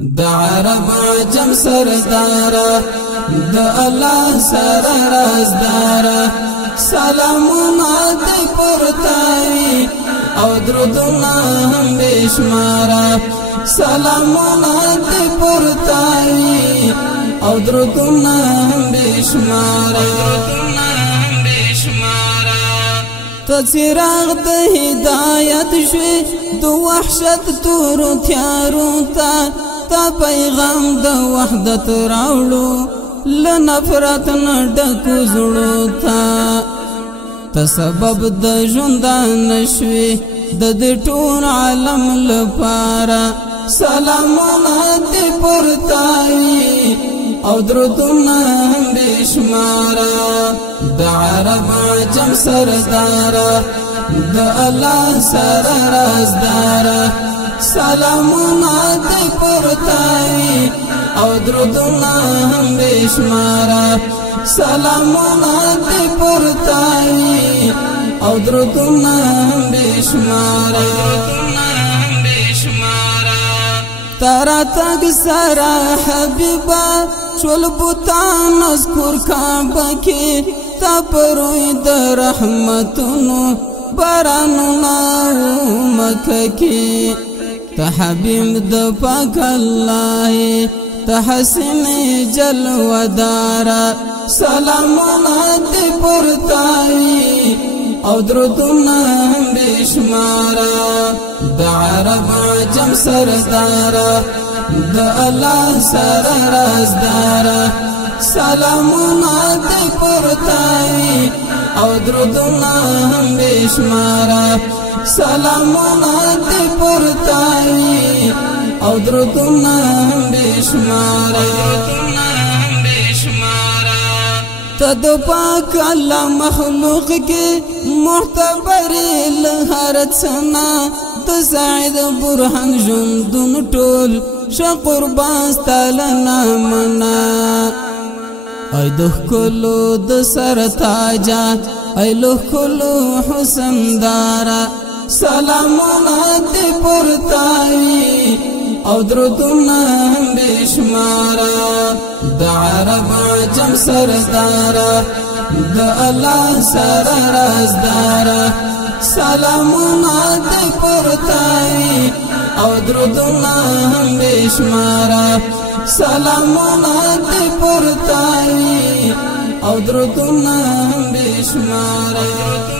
د عرب عجم سردارا د الله سر رازدارا سلامونه دی پرتاوی او درودونه هم بشمارا سلامونه دی پرتاوی او درودونه هم بشمارا تصراغ د هدایت شوی د وحشت تور تیارو تا پیغام د وحدت راوړو لنفرت نه ډکو زړو ته سبب د ژوند نشوي د ټول عالم لپاره سلامونه دې پرتاوي او درودونه بشمارا د عرب عجم سردارا د الله سر رازدارا سلامونه دې پرتاوي او درودونه بشمارا سلامونه دې پرتاوي او درودونه بشمارا تارا تگ سارا حبیبا شول بوتان اذکر کعبہ کی تا پروی در رحمتونو بارانونا مکہ کی تا حبیب د پاک اللہ تا حسین جلوہ دارا سلامونا دی پرتاوی او درودونه بشمارا د عرب عجم سردارا د الله سر رازدارا سلامونه دې پرتاوي او درودونه بشمارا سلامونه دې پرتاوي او درودونه بشمارا تد پاک اللہ مخلوق کے معتبر لہرت سنا د سعید برهان جندون ټول ش قربان ستلنا منا ای د کلو د سر تاجا ای له کلو حسن دارا سلامونه دې پرتاوي او درودونه بشمارا د عرب عجم سردارا د الله سر رازدارا سلامونه دې پرتاوي او درودونه بشمارا سلامونه دې پرتاوي او درودونه بشمارا